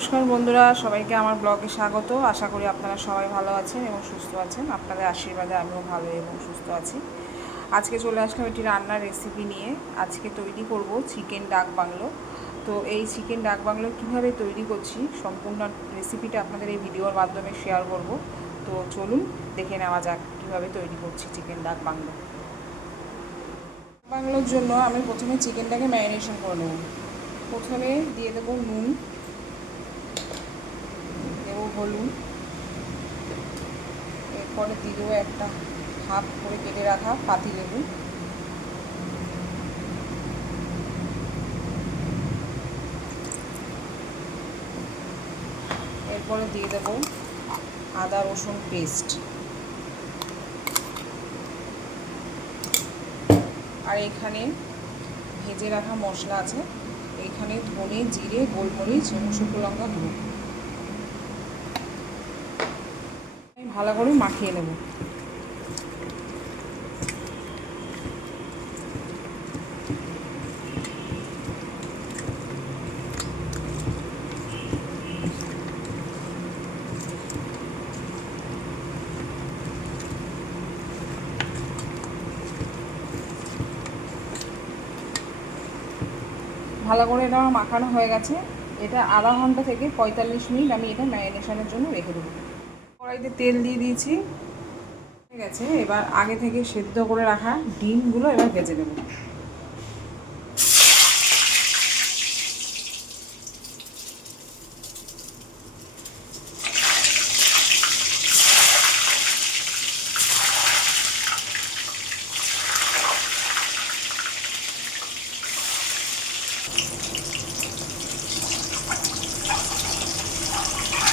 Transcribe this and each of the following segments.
নমস্কার বন্ধুরা, সবাইকে আমার ব্লগে স্বাগত। আশা করি আপনারা সবাই ভালো আছেন এবং সুস্থ আছেন। আপনাদের আশীর্বাদে আমিও ভালো এবং সুস্থ আছি। আজকে চলে আসলাম একটি রান্নার রেসিপি নিয়ে। আজকে তৈরি করব চিকেন ডাক বাংলো। তো এই চিকেন ডাক বাংলো কীভাবে তৈরি করছি সম্পূর্ণ রেসিপিটা আপনাদের এই ভিডিওর মাধ্যমে শেয়ার করব। তো চলুন দেখে নেওয়া যাক কীভাবে তৈরি করছি চিকেন ডাক বাংলো। বাংলোর জন্য আমি প্রথমে চিকেনটাকে ম্যারিনেশন করে নেব। প্রথমে দিয়ে দেবো নুন, দেবো হলুদ, এরপরে দিয়ে দেবো একটা হাফ করে কেটে রাখা পাতিলেবু, এরপরে দিয়ে দেবো আদা রসুন পেস্ট, আর এখানে ভেজে রাখা মশলা আছে। এখানে ধনে, জিরে, গোলমরিচ এবং শুকনো লঙ্কা গুঁড়ো। আমি ভালো করে মাখিয়ে নেব। ভালো করে এটা আমার মাখানো হয়ে গেছে। এটা আধা ঘন্টা থেকে 45 মিনিট আমি এটা ম্যারিনেশনের জন্য রেখে দেবো। কড়াইতে তেল দিয়ে দিয়েছি, ঠিক আছে। এবার আগে থেকে সেদ্ধ করে রাখা ডিমগুলো এবার ভেজে নেব।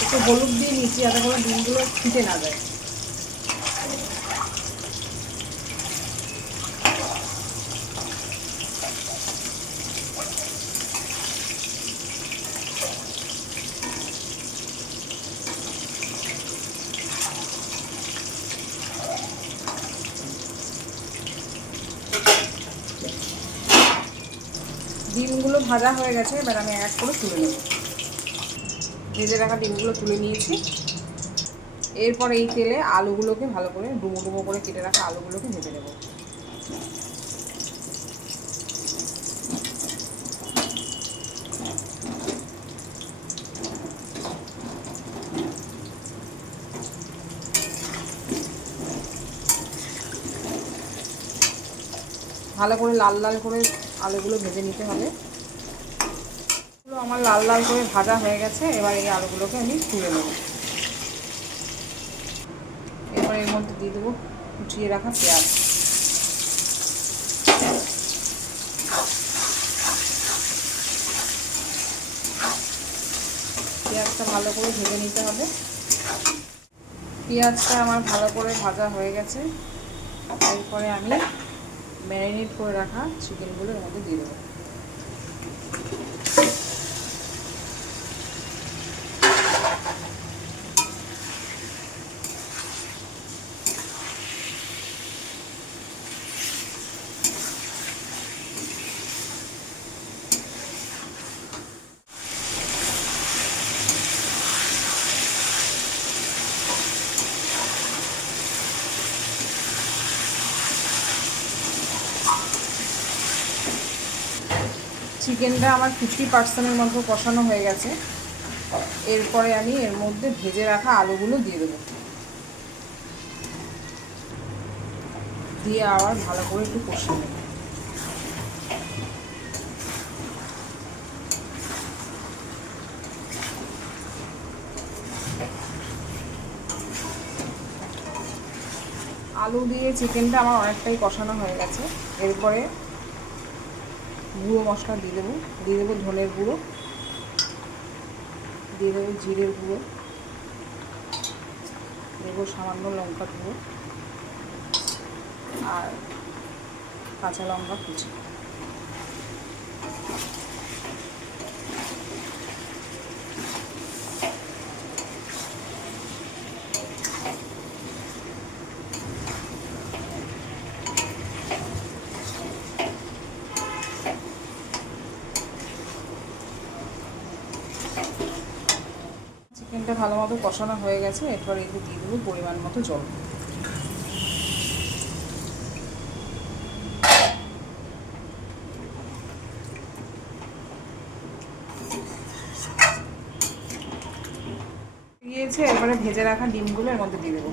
একটু হলুদ দিয়ে নিচ্ছি যাতে করে ডিমগুলো ফিটে না যায়। ডিমগুলো ভাজা হয়ে গেছে, এবার আমি এক করে তুলে নেব। ভেজে রাখা ডিমগুলো তুলে নিয়েছি। এরপর এই তেলে আলুগুলোকে ভালো করে ডুমো ডুমো করে কেটে রাখা আলুগুলোকে ভেজে নেব। ভালো করে লাল লাল করে আলুগুলো ভেজে নিতে হবে। আমার লাল লাল করে ভাজা হয়ে গেছে। এবার এই আলুগুলোকে আমি তুলে নেব। এবার এর মধ্যে দিয়ে দেবো কুচিয়ে রাখা পেঁয়াজ। পেঁয়াজটা ভালো করে ভেজে নিতে হবে। পেঁয়াজটা আমার ভালো করে ভাজা হয়ে গেছে। এরপরে আমি ম্যারিনেট করে রাখা চিকেনগুলো এর মধ্যে দিয়ে দেবো। চিকেনটা আমার 50%-এর মতো কষানো হয়ে গেছে। এরপরে আমি এর মধ্যে ভেজে রাখা আলুগুলো দিয়ে দেবো, দিয়ে আবার ভালো করে একটু কষিয়ে নেব। আলু দিয়ে চিকেনটা আমার অনেকটাই কষানো হয়ে গেছে। এরপরে গুঁড়ো মশলা দিয়ে দেবো ধনের গুঁড়ো, দিয়ে দেবো জিরের গুঁড়ো, দেবো সামান্য লঙ্কার গুঁড়ো আর কাঁচা লঙ্কা কুচি। চিকেনটা ভালো মতো কষানো হয়ে গেছে, এরপর একটু দিয়ে দেবো পরিমাণ মতো জল। দিয়েছে, এরপরে ভেজে রাখা ডিমগুলো এর মধ্যে দিয়ে দেবো।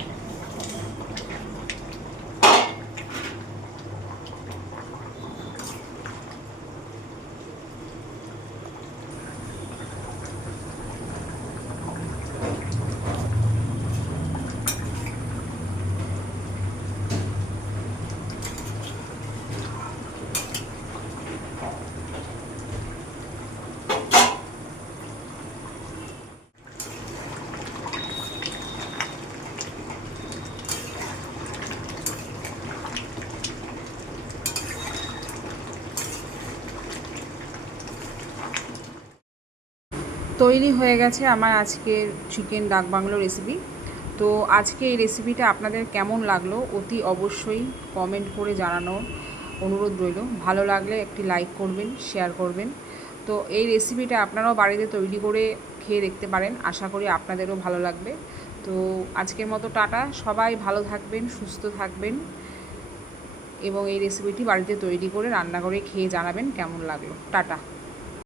তৈরি হয়ে গেছে আমার আজকের চিকেন ডাক বাংলো রেসিপি। তো আজকে এই রেসিপিটা আপনাদের কেমন লাগলো অতি অবশ্যই কমেন্ট করে জানানোর অনুরোধ রইল। ভালো লাগলে একটি লাইক করবেন, শেয়ার করবেন। তো এই রেসিপিটা আপনারাও বাড়িতে তৈরি করে খেয়ে দেখতে পারেন, আশা করি আপনাদেরও ভালো লাগবে। তো আজকের মতো টাটা, সবাই ভালো থাকবেন, সুস্থ থাকবেন এবং এই রেসিপিটি বাড়িতে তৈরি করে রান্না করে খেয়ে জানাবেন কেমন লাগলো। টাটা।